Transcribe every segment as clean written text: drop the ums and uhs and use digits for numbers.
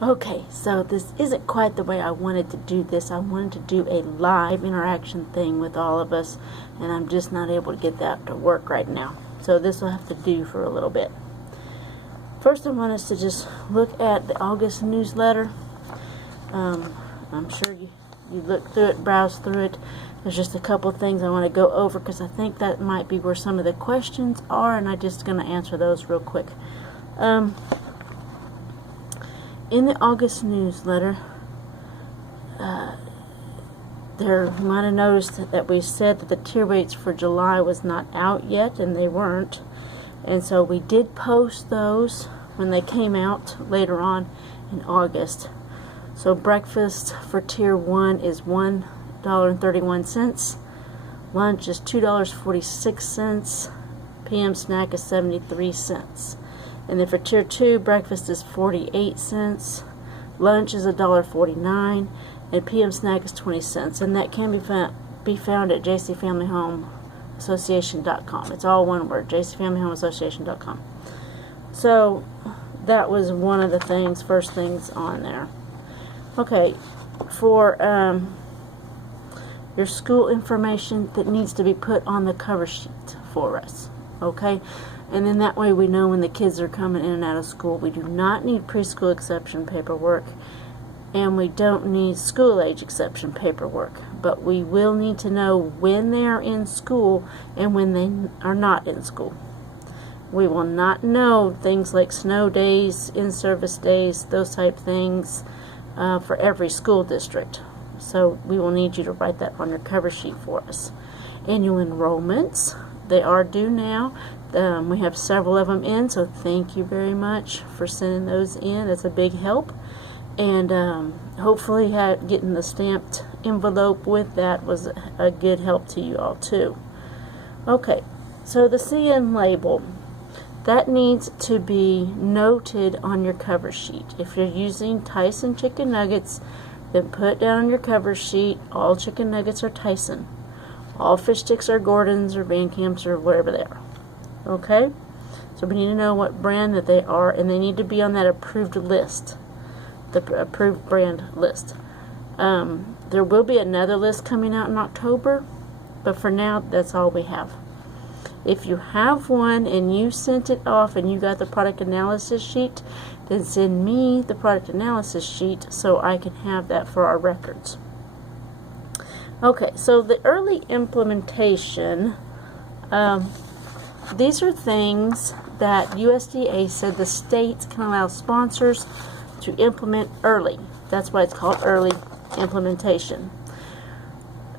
Okay, so this isn't quite the way I wanted to do this. I wanted to do a live interaction thing with all of us, and I'm just not able to get that to work right now. So this will have to do for a little bit. First, I want us to just look at the August newsletter. I'm sure you look through it, browse through it. There's just a couple things I want to go over because I think that might be where some of the questions are, and I'm just going to answer those real quick. In the August newsletter, you might have noticed that we said that the tier rates for July was not out yet, and they weren't. And so we did post those when they came out later on in August. So breakfast for tier 1 is $1.31. Lunch is $2.46. PM snack is 73 cents. And then for tier 2, breakfast is 48 cents. Lunch is $1.49. And PM snack is 20 cents. And that can be found at jcfamilyhomeassociation.com. It's all one word, jcfamilyhomeassociation.com. So that was one of the first things on there. Okay, for your school information that needs to be put on the cover sheet for us. Okay, and then that way we know when the kids are coming in and out of school. We do not need preschool exception paperwork, and we don't need school age exception paperwork, but we will need to know when they are in school and when they are not in school. We will not know things like snow days, in-service days, those type things for every school district. So we will need you to write that on your cover sheet for us. Annual enrollments, they are due now. We have several of them in, so thank you very much for sending those in. It's a big help. And hopefully getting the stamped envelope with that was a good help to you all too. Okay, so the CN label, that needs to be noted on your cover sheet. If you're using Tyson chicken nuggets, then put down on your cover sheet, all chicken nuggets are Tyson. All fish sticks are Gordon's or Van Camp's or whatever they are. Okay? So we need to know what brand that they are, and they need to be on that approved list, the approved brand list. There will be another list coming out in October, but for now, that's all we have. If you have one and you sent it off and you got the product analysis sheet, then send me the product analysis sheet so I can have that for our records. Okay, so the early implementation, these are things that USDA said the states can allow sponsors to implement early. That's why it's called early implementation.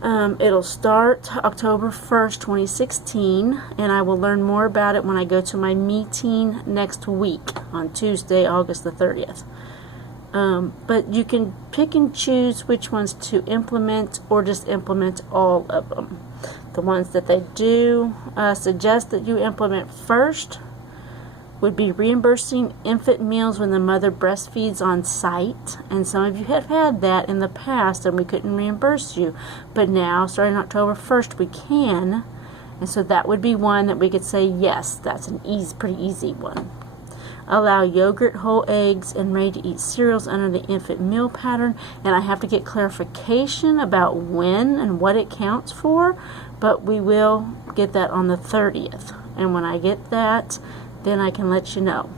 It'll start October 1st, 2016, and I will learn more about it when I go to my meeting next week on Tuesday, August the 30th. But you can pick and choose which ones to implement or just implement all of them. The ones that they do suggest that you implement first would be reimbursing infant meals when the mother breastfeeds on site. And some of you have had that in the past and we couldn't reimburse you. But now, starting October 1st, we can. And so that would be one that we could say, yes, that's an pretty easy one. Allow yogurt, whole eggs, and ready-to-eat cereals under the infant meal pattern. And I have to get clarification about when and what it counts for, but we will get that on the 30th. And when I get that, then I can let you know.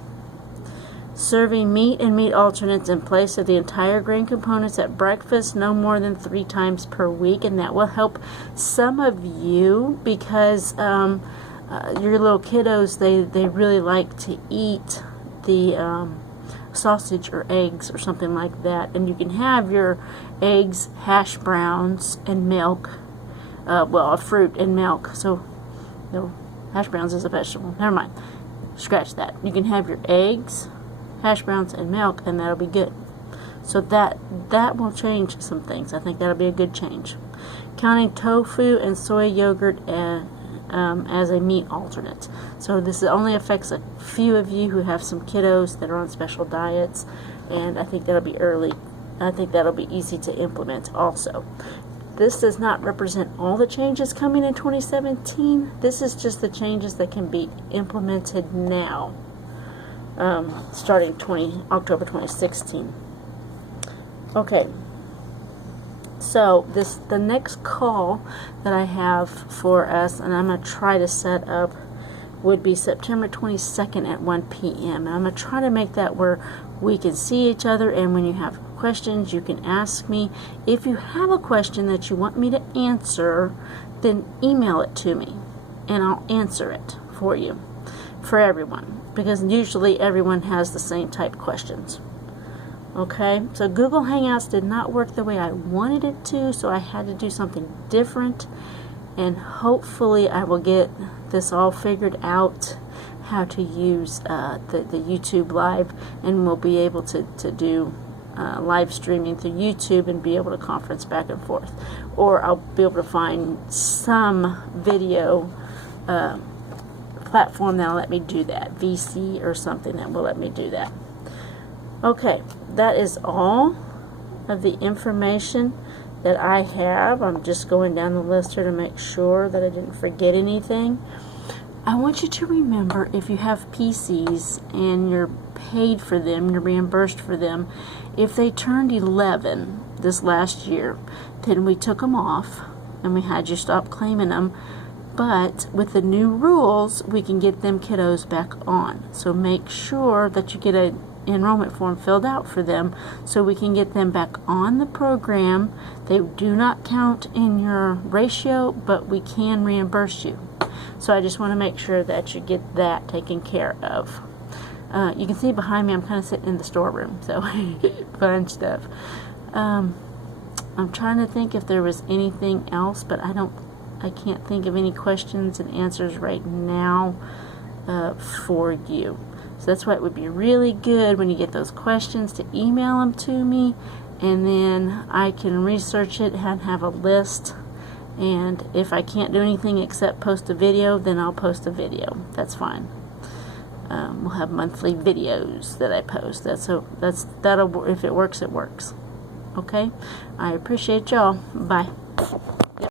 Serving meat and meat alternates in place of the entire grain components at breakfast no more than 3 times per week, and that will help some of you because your little kiddos, they really like to eat the sausage or eggs or something like that, and you can have your eggs, hash browns, and milk, a fruit and milk. So no, hash browns is a vegetable, never mind, scratch that. You can have your eggs, hash browns, and milk, and that'll be good. So that will change some things. I think that'll be a good change. Counting tofu and soy yogurt as a meat alternate. So this only affects a few of you who have some kiddos that are on special diets, and I think that'll be early. I think that'll be easy to implement also. This does not represent all the changes coming in 2017. This is just the changes that can be implemented now, starting October 2016. Okay. So the next call that I have for us, and I'm going to try to set up, would be September 22nd at 1 p.m. And I'm going to try to make that where we can see each other, and when you have questions, you can ask me. If you have a question that you want me to answer, then email it to me, and I'll answer it for you, for everyone, because usually everyone has the same type questions. Okay, so Google Hangouts did not work the way I wanted it to, so I had to do something different, and hopefully I will get this all figured out, how to use the YouTube Live, and we'll be able to do live streaming through YouTube and be able to conference back and forth. Or I'll be able to find some video platform that'll let me do that, VC or something that will let me do that. Okay, that is all of the information that I have. I'm just going down the list here to make sure that I didn't forget anything. I want you to remember, if you have PCs and you're paid for them, you're reimbursed for them, if they turned 11 this last year, then we took them off and we had you stop claiming them. But with the new rules, we can get them kiddos back on. So make sure that you get a enrollment form filled out for them so we can get them back on the program. They do not count in your ratio, but we can reimburse you. So I just want to make sure that you get that taken care of. You can see behind me I'm kind of sitting in the storeroom, so fun stuff. I'm trying to think if there was anything else, but I can't think of any questions and answers right now for you. So that's why it would be really good when you get those questions to email them to me, and then I can research it and have a list. And if I can't do anything except post a video, then I'll post a video. That's fine. We'll have monthly videos that I post. That'll if it works, it works. Okay? I appreciate y'all. Bye.